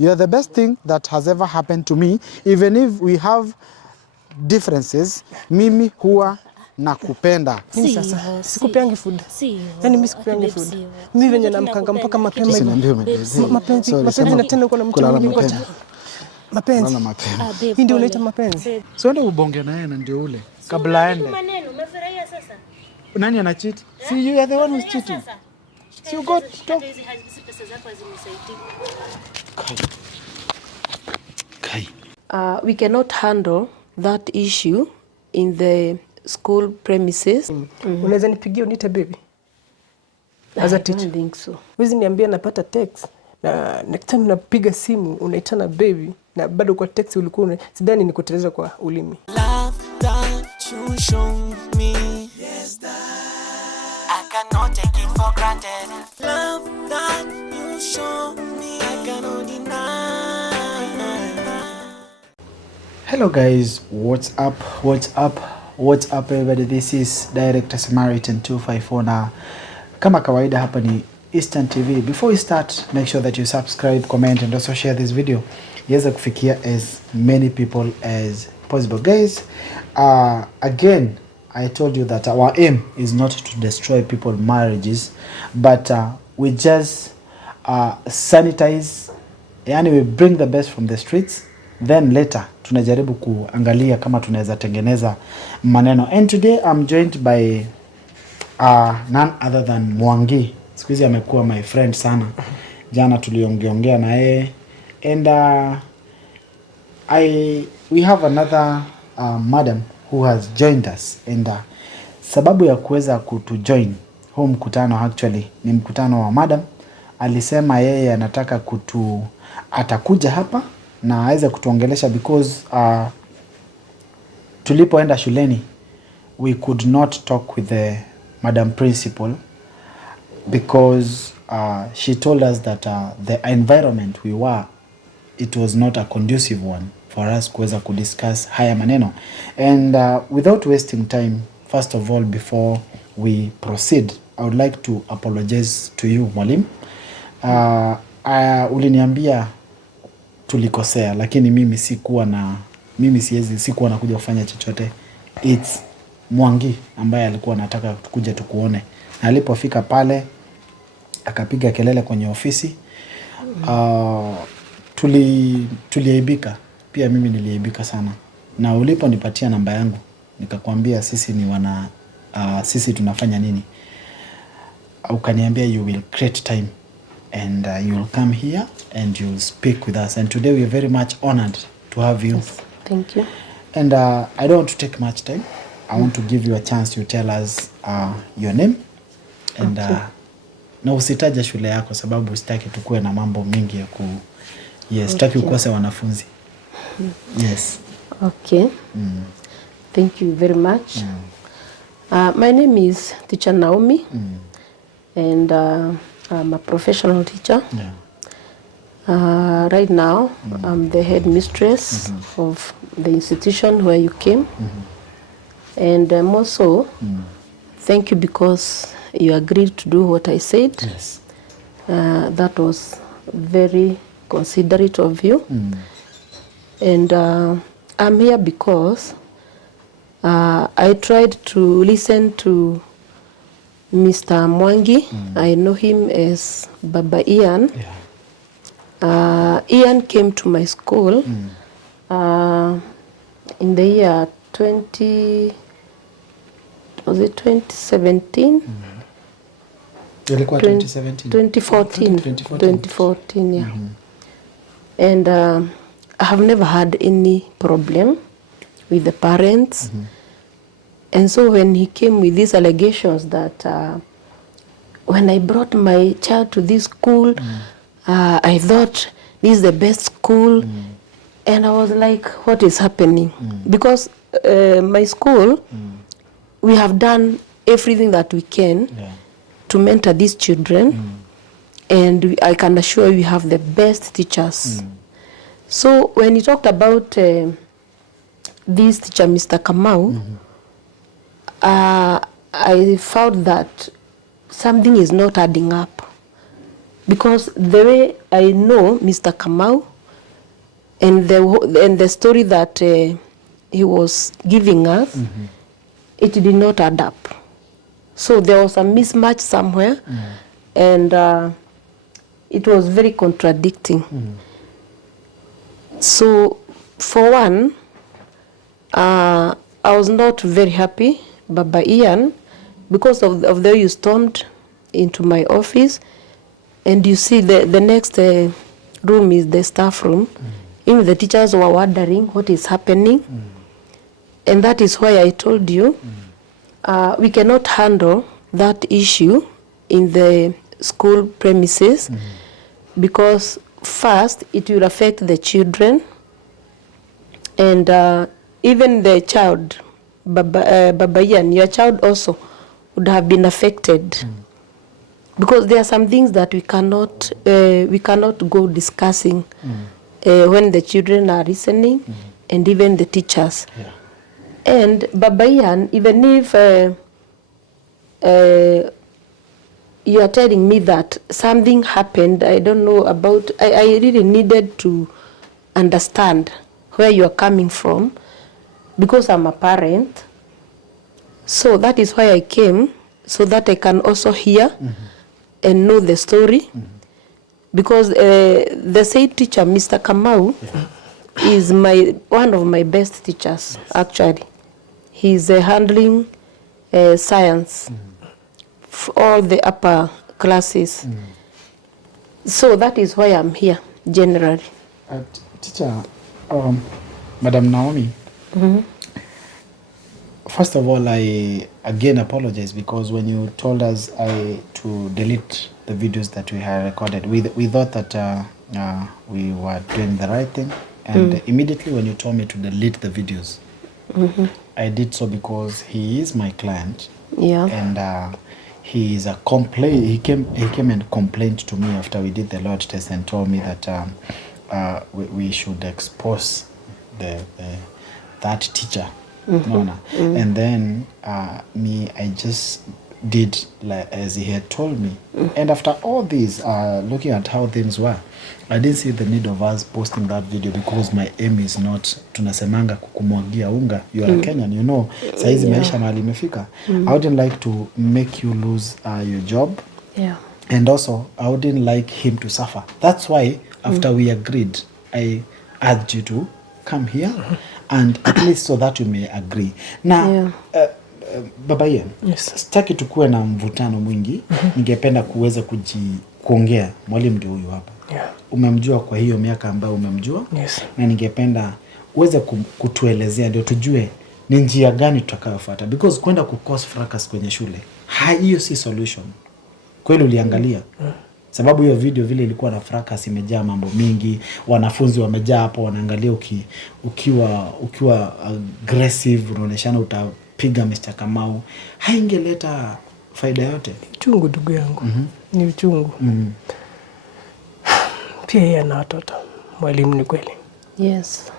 You are the best thing that has ever happened to me. Even if we have differences, mimi huwa nakupenda. Mimi sasa sikupeangi food. Yaani mimi sikupeangi food. Mimi venye namkanga mpaka mapema hivi. Mapenzi na tena uko na mtu mwingine ngoja. Mapenzi. Hii ndio unaita mapenzi. So ndio ubonge na yeye na ndio ule. Kabla aende. Umefurahia sasa? Nani ana cheat? See, you are the one who's cheating. So you got to pesa zako zimesaidia. Kai. We cannot handle that issue in the school premises. Unaweza nipigia unite baby? As a teacher. I don't think so. Wizi niambia napata text na next time napiga simu unaitana baby na bado kwa text ulikuwa sidhani nikuteleza kwa ulimi. Love that you show me. Yes, that I cannot take it for granted. Love that you show me, I cannot deny. Hello guys, what's up everybody? This is Director Samaritan 254 na kama kawaida hapa ni Eastern TV. Before we start, make sure that you subscribe, comment and also share this video iweze kufikia as many people as possible. Guys, again I told you that our aim is not to destroy people's marriages, but we just sanitize, yani we bring the best from the streets, then later tunajaribu kuangalia kama tunaweza tengeneza maneno. And today I'm joined by none other than Mwangi. Siku hizi amekuwa my friend sana. Jana tuliongeongea na yeye, and we have another madam who has joined us, and sababu ya kuweza kutujoin huu mkutano actually ni mkutano wa madam. Alisema yeye anataka atakuja hapa na aweze kutuongelesha because tulipoenda shuleni we could not talk with the madam principal because she told us that the environment we were, it was not a conducive one for us kuweza kudiscuss haya maneno. And without wasting time, first of all, before we proceed, I would like to apologize to you mwalimu. Uliniambia tulikosea, lakini mimi sikuwa nakuja kufanya chochote. It's Mwangi ambaye alikuwa anataka kuja tukuone. Na alipofika pale akapiga kelele kwenye ofisi. Tuliaibika. Pia mimi niliaibika sana. Na uliponipatia namba yangu nikakwambia sisi tunafanya nini, ukaniambia you will create time and you will come here and you will speak with us, and today we are very much honored to have you. Yes, thank you. And I don't want to take much time. I want to give you a chance to tell us your name and okay. Na usitaje shule yako sababu sitaki tukue na mambo mingi ya yes, sitaki okay. Ukose wanafunzi. Yes. Okay. Thank you very much. My name is Teacher Naomi, and I'm a professional teacher. Yeah. Right now, I'm the headmistress of the institution where you came. And also, thank you because you agreed to do what I said. Yes. That was very considerate of you. And I'm here because I tried to listen to Mr. Mwangi. I know him as Baba Ian. Yeah. Ian came to my school in the year 2017? Ilikuwa 2017. 2014, yeah. And I have never had any problem with the parents. And so when he came with these allegations that when I brought my child to this school, I thought this is the best school. And I was like, what is happening? Because my school, we have done everything that we can to mentor these children. And I can assure you we have the best teachers. So when he talked about this teacher, Mr. Kamau, I found that something is not adding up. because the way I know Mr. Kamau and the story that he was giving us, it did not add up. So there was a mismatch somewhere, and it was very contradicting. So for one, I was not very happy, Baba Ian, because of the way you stormed into my office, and you see the next room is the staff room. Even the teachers were wondering what is happening, and that is why I told you we cannot handle that issue in the school premises, because first it will affect the children, and even the child, Baba Ian, your child also would have been affected, because there are some things that we cannot go discussing when the children are listening, and even the teachers. And Baba Ian, even if you are telling me that something happened, I don't know about, I really needed to understand where you are coming from, because I'm a parent. So that is why I came, so that I can also hear and know the story. Because the said teacher, Mr. Kamau, is one of my best teachers, actually. He's handling science for all the upper classes. So that is why I'm here, generally. Teacher, Madam Naomi, first of all, I again apologize, because when you told us to delete the videos that we had recorded, we thought that we were doing the right thing, and immediately when you told me to delete the videos, I did so because he is my client, and he is a complaint. He came and complained to me after we did the Lord test and told me that we should expose that teacher. And then I just did as he had told me. And after all this, looking at how things were, I didn't see the need of us posting that video, because my aim is not tunasemanga kukumwagia unga. You are a Kenyan, you know. Saizi maisha mahali imefika. I wouldn't like to make you lose your job. And also, I wouldn't like him to suffer. That's why, after we agreed, I asked you to come here, and at least so that we may agree. Now, Baba Ian, sitaki tukuwe na mvutano mwingi. Ningependa kuweza kuongea. Mwalimu ndio huyu hapa. Umemjua kwa hiyo miaka ambayo umemjua. Na ningependa uweze kutuelezea, ndio tujue ni njia gani tutakayofuata, because kwenda kucause fracas kwenye shule, hiyo si solution. Kweli uliangalia? Sababu hiyo video vile ilikuwa na fracas, imejaa mambo mingi, wanafunzi wamejaa hapo wanaangalia, ukiwa aggressive, unaoneshana utapiga Mr. Kamau, haingeleta faida yote. Uchungu ndugu yangu. Ni uchungu. Pia yeye ana watoto. Mwalimu, ni kweli. Yes.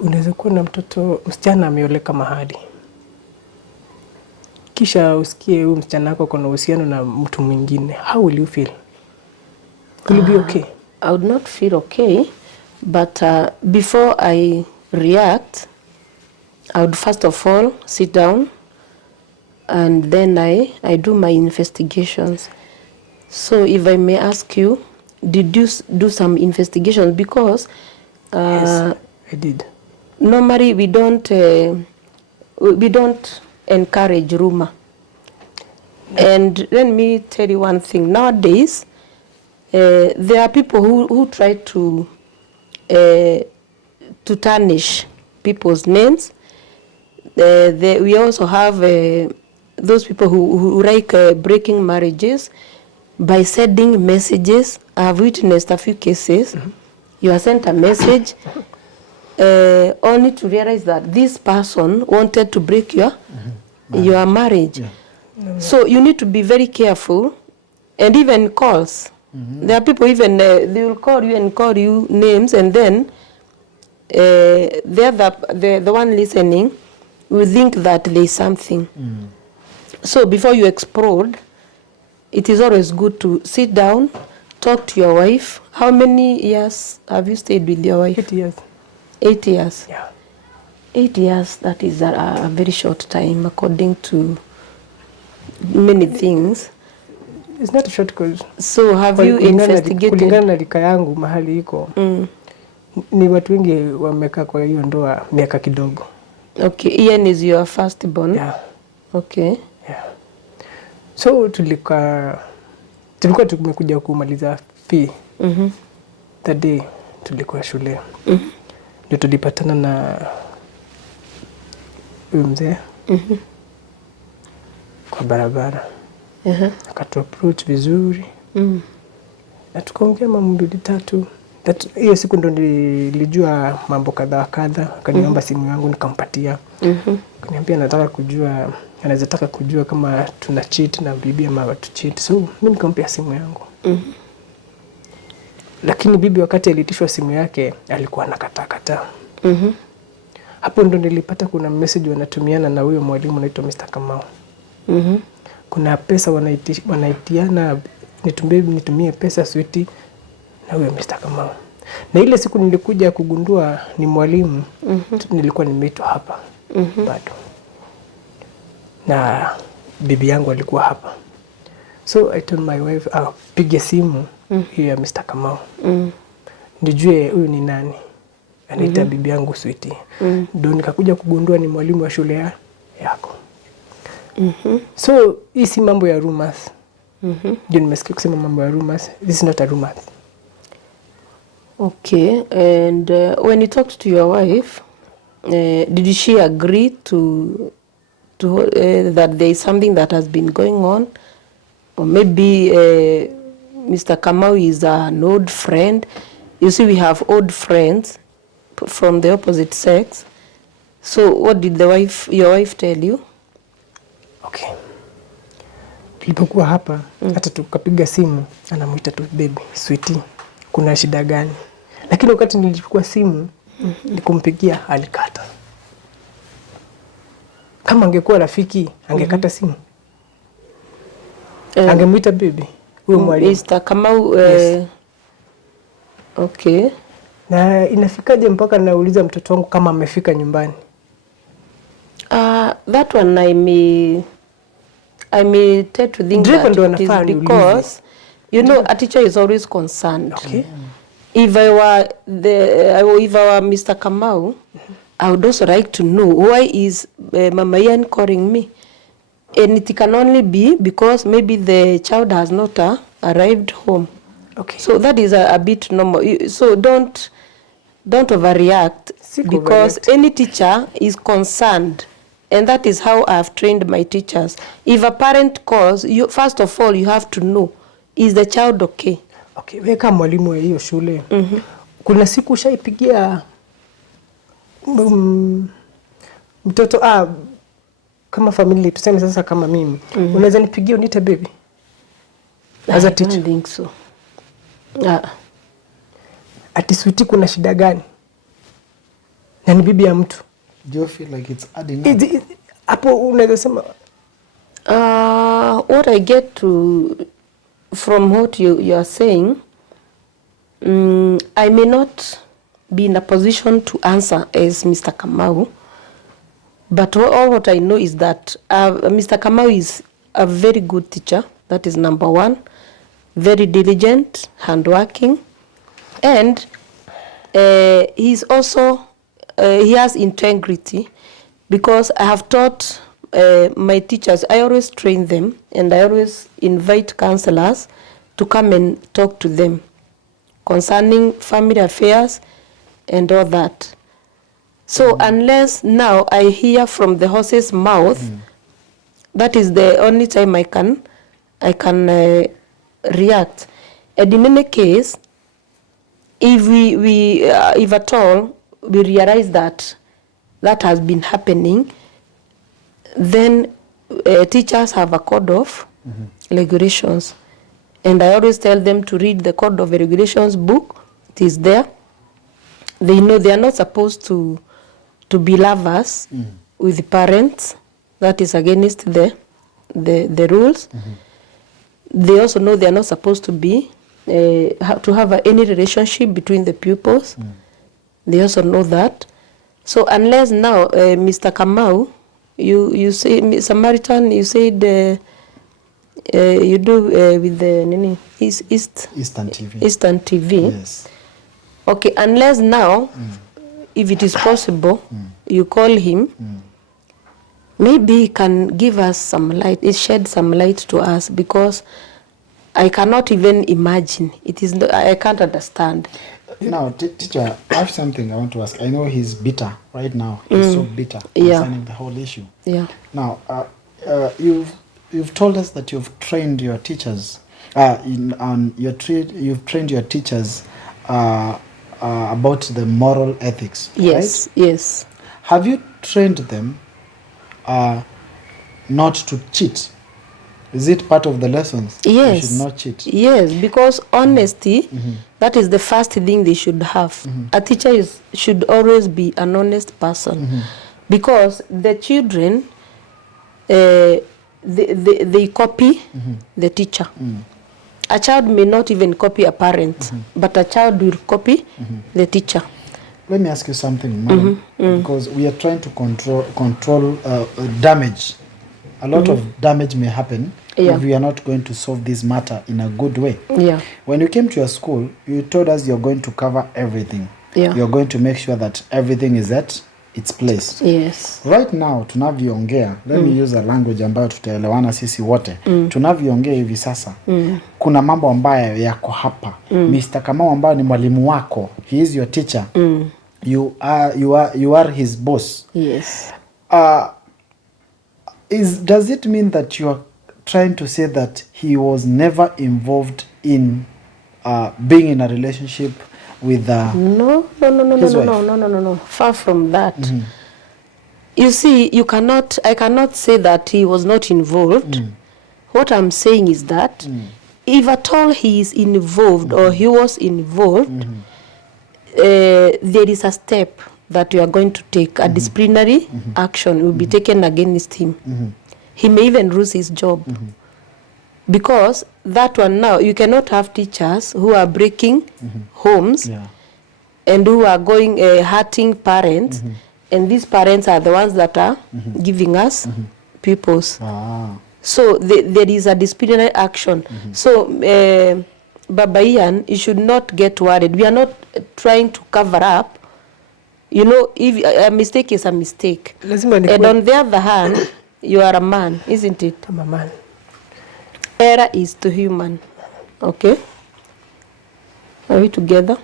Unaweza kuwa na mtoto msichana ameoleka mahali, kisha usikie huyu msichana wako kuna uhusiano na mtu mwingine. How will you feel? Will you be okay? I would not feel okay, but before I react, I would first of all sit down, and then I do my investigations. So if I may ask you, did you do some investigations? Because yes, I did. Normally we don't encourage rumor. And let me tell you one thing. Nowadays, there are people who try to tarnish people's names. We also have those people who like breaking marriages by sending messages. I've witnessed a few cases. You are sent a message only to realize that this person wanted to break your marriage. So you need to be very careful. And even calls. There are people even, they will call you and call you names, and then the one listening will think that there is something. So before you explode, it is always good to sit down talk to your wife. How many years have you stayed with your wife? 8 years. 8 years? Yeah. 8 years, that is a very short time according to many things. It's not a short cause. So have you investigated? Kulingana na rika yangu mahali iko. Ni watu wengi wamekaa kwa hiyo ndoa miaka kidogo. Okay, Ian is your first born? Yeah. Okay. Yeah. So tulikuwa tumekuja kumaliza fee. That day tulikuwa shule. Ndio tulipatana na huyu mzee. Kwa barabara. Akatu approach vizuri. Na tukaongea mambo mbili tatu. Hiyo siku ndo nilijua mambo kadha kadha. Akaniomba simu yangu nikampatia. Akaniambia anaweza taka kujua kama tuna cheat na bibi ama watu cheat. So mimi nikampea simu yangu. Lakini bibi wakati alitishwa simu yake alikuwa anakataa. Hapo ndo nilipata kuna message wanatumiana na huyo mwalimu anaitwa Mr. Kamau. Kuna pesa wanaitiana, nitumie pesa sweetie na huyo Mr. Kamau. Na ile siku nilikuja kugundua ni mwalimu, nilikuwa nimeitwa hapa bado. Na bibi yangu alikuwa hapa. So I told my wife, pige simu hiyo ya Mr. Kamau. Nijue huyu ni nani. Anaita bibi yangu sweetie. Ndio nikakuja kugundua ni mwalimu wa shule yako. So hii si mambo ya rumors. Ndio nimesikia kusema mambo ya rumors. This is not a rumor. Okay, and when you talked to your wife, did she agree to that there is something that has been going on? Or maybe Mr. Kamau is an old friend. You see, we have old friends from the opposite sex. So what did your wife tell you? Okay. Tulipokuwa hapa, hata tukapiga simu, anamuita tu baby, sweetie, kuna shida gani? Lakini wakati nilichukua simu, nikumpigia alikata. Kama angekuwa rafiki, angekata simu. Angemuita baby, huyo mwalimu. Mr. Kamau, yes. Okay. Na inafikaje mpaka nauliza mtoto wangu kama amefika nyumbani? That one I may tend to think that it is because, you know, a teacher is always concerned. Okay. If I were Mr. Kamau, I would also like to know why is Mama Ian calling me. And it can only be because maybe the child has not arrived home. Okay. So that is a bit normal. So don't overreact because any teacher is concerned. And that is how I have trained my teachers. If a parent calls, first of all, you have to know, is the child okay? Okay, weka mwalimu wa hiyo shule. Kuna siku ushaipigia mtoto kama family, tuseme sasa kama mimi. Unaweza nipigia unite baby? As a teacher. I don't think so. Ati sweetie kuna shida gani? Na ni bibi ya mtu. Do you feel like it's adding up? Hapo unaweza sema what I get from what you are saying, I may not be in a position to answer as Mr. Kamau, but all what I know is that Mr. Kamau is a very good teacher. That is number one. Very diligent, hardworking, and he's also he has integrity, because I have taught my teachers, I always train them and I always invite counselors to come and talk to them concerning family affairs and all that. So unless now I hear from the horse's mouth, that is the only time I can react. And in any case, if if at all we realize that has been happening, then teachers have a code of regulations. And I always tell them to read the code of regulations book. It is there. They know they are not supposed to be lovers with parents. That is against the rules. They also know they are not supposed to be to have any relationship between the pupils. They also know that. So unless now, Mr. Kamau, you say, Samaritan, you said you do with the Eastern TV. Eastern TV. Yes. Okay, unless now, if it is possible, you call him, maybe he can give us some light, shed some light to us, because I cannot even imagine. It is, I can't understand. Now, teacher, I have something I want to ask. I know he's bitter right now. He's so bitter concerning the whole issue. Yeah. Now, you've told us that you've trained your teachers. You've trained your teachers about the moral ethics. Yes. Right? Yes. Have you trained them not to cheat? Is it part of the lessons? Yes. They should not cheat. Yes, because honesty, that is the first thing they should have. A teacher should always be an honest person, because the children, they copy the teacher. A child may not even copy a parent, but a child will copy the teacher. Let me ask you something, madam, because we are trying to control damage. A lot of damage may happen if we are not going to solve this matter in a good way. Yeah. When you came to your school, you told us you're going to cover everything. Yeah. You're going to make sure that everything is at its place. Yes. Right now, tunavyoongea, let me use a language ambayo tutaelewana sisi wote. Tunavyoongea hivi sasa, kuna mambo ambayo yako hapa. Mr. Kamau ambayo ni mwalimu wako, he is your teacher. You are his boss. Yes. Does it mean that you are trying to say that he was never involved in being in a relationship with No. Far from that. You see, I cannot say that he was not involved. What I'm saying is that if at all he is involved or he was involved, there is a step that we are going to take. A disciplinary action will be taken against him. He may even lose his job. Because that one now, you cannot have teachers who are breaking homes and who are going hurting parents, and these parents are the ones that are giving us pupils. So there is a disciplinary action. So Baba Ian, you should not get worried. We are not trying to cover up. You know, if a mistake is a mistake. And on the other hand, you are a man, isn't it? I'm a man. Error is to human. Okay? Are we together?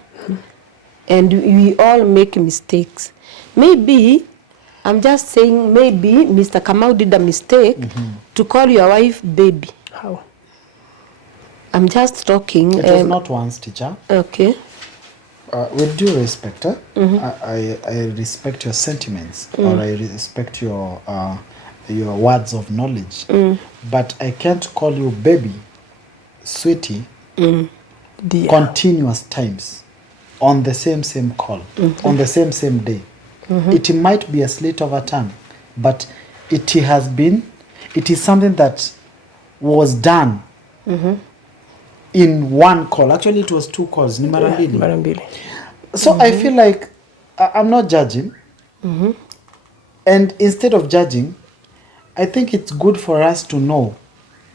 And we all make mistakes. Maybe, I'm just saying, maybe Mr. Kamau did a mistake to call your wife baby. How? I'm just talking. It was not once, teacher. Okay. With due respect, I respect your sentiments, or I respect your words of knowledge, but I can't call you baby, sweetie, continuous times on the same call, on the same day. It might be a slip of a tongue, but it is something that was done in one call. Actually, it was 2 calls. Ni mara mbili. So I feel like I'm not judging. And instead of judging, I think it's good for us to know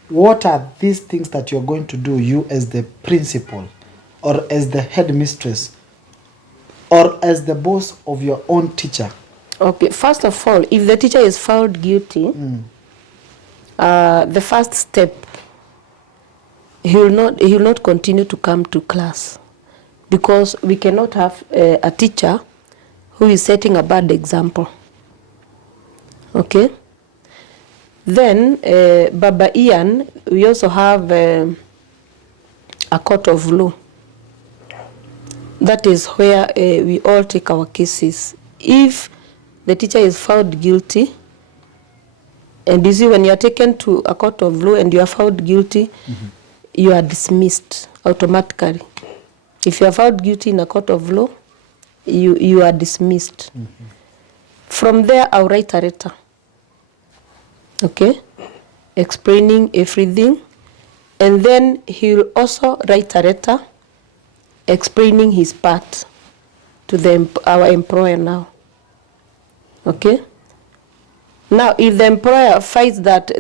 what are these things that you're going to do, you as the principal, or as the headmistress, or as the boss of your own teacher. Okay, first of all, if the teacher is found guilty, the first step, he will not continue to come to class, because we cannot have a teacher who is setting a bad example. Okay? Then, Baba Ian, we also have a court of law. That is where we all take our cases. If the teacher is found guilty, and you see, when you are taken to a court of law and you are found guilty, you are dismissed automatically. If you are found guilty in a court of law, you are dismissed. From there, I'll write a letter, okay, explaining everything, And then he will also write a letter explaining his part to our employer now. Okay? Now, if the employer finds that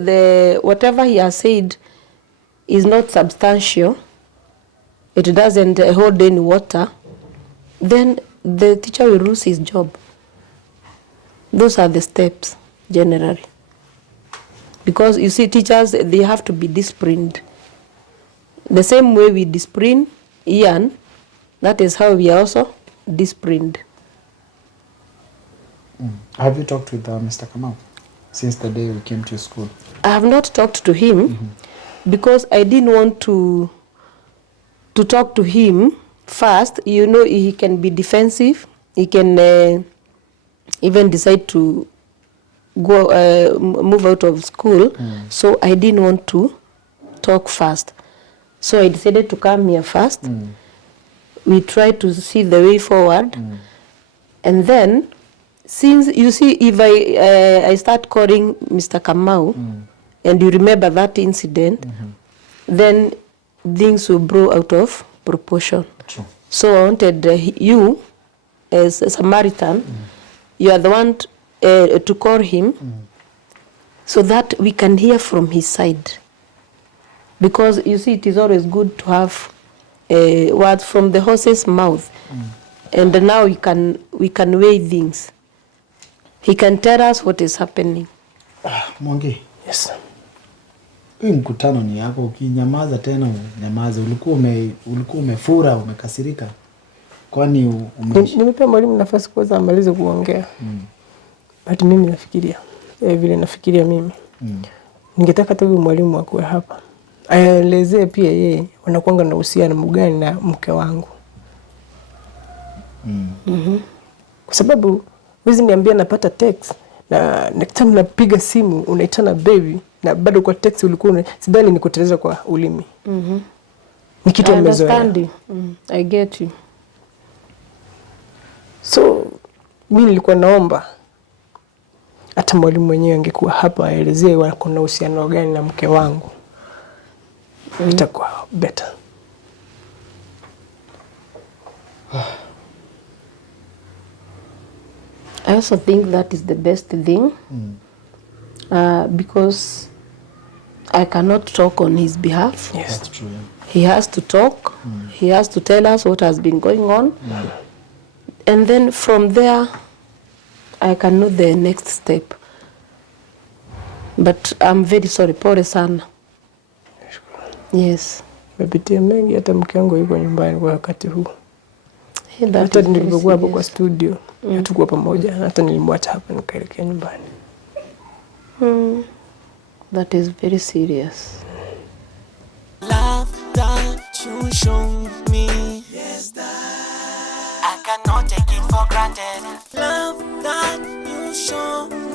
whatever he has said is not substantial, it doesn't hold any water, then the teacher will lose his job. Those are the steps, generally. Because you see, teachers, they have to be disciplined. The same way we discipline Ian, that is how we are also disciplined. Have you talked with Mr. Kamau since the day we came to school? I have not talked to him because I didn't want to talk to him first. You know, he can be defensive. He can even decide to go move out of school. So I didn't want to talk first. So I decided to come here first. We tried to see the way forward. And then, since you see, if I start calling Mr. Kamau, and you remember that incident, then things will grow out of proportion. True. So I wanted you, as a Samaritan, you are the one to call him, so that we can hear from his side. Because you see, it is always good to have words from the horse's mouth, and now we can weigh things. He can tell us what is happening. Mwangi. Yes. Hii mkutano ni yako, ukinyamaza tena unyamaze. Ulikuwa umefura, umekasirika. Kwani nimepea mwalimu nafasi kwanza amalize kuongea. But mimi nafikiria vile nafikiria mimi. Ningetaka tu mwalimu akuwe hapa. Aelezee pia yeye wanakuanga na uhusiano mgani na mke wangu. Kwa sababu wezi niambia napata text na next time napiga simu unaitana baby na bado kwa text ulikuwa sidhani nikuteleza kwa ulimi. Ni kitu amezoea. I get you. So mimi nilikuwa naomba hata mwalimu mwenyewe angekuwa hapa aelezee wako na uhusiano gani na mke wangu. Itakuwa better. I also think that is the best thing, because I cannot talk on his behalf. Yes. That's true. Yeah. He has to talk. He has to tell us what has been going on. And then from there, I can know the next step. But I'm very sorry, pole sana. Yes. Mepitia mengi hata mke wangu yuko nyumbani kwa wakati huu. Hey, hata nilipokuwa hapo kwa studio, hatukuwa pamoja, hata nilimwacha hapa nikaelekea nyumbani. That is very serious. Love that you show me, yes, that I cannot take it for granted. Love that you show me.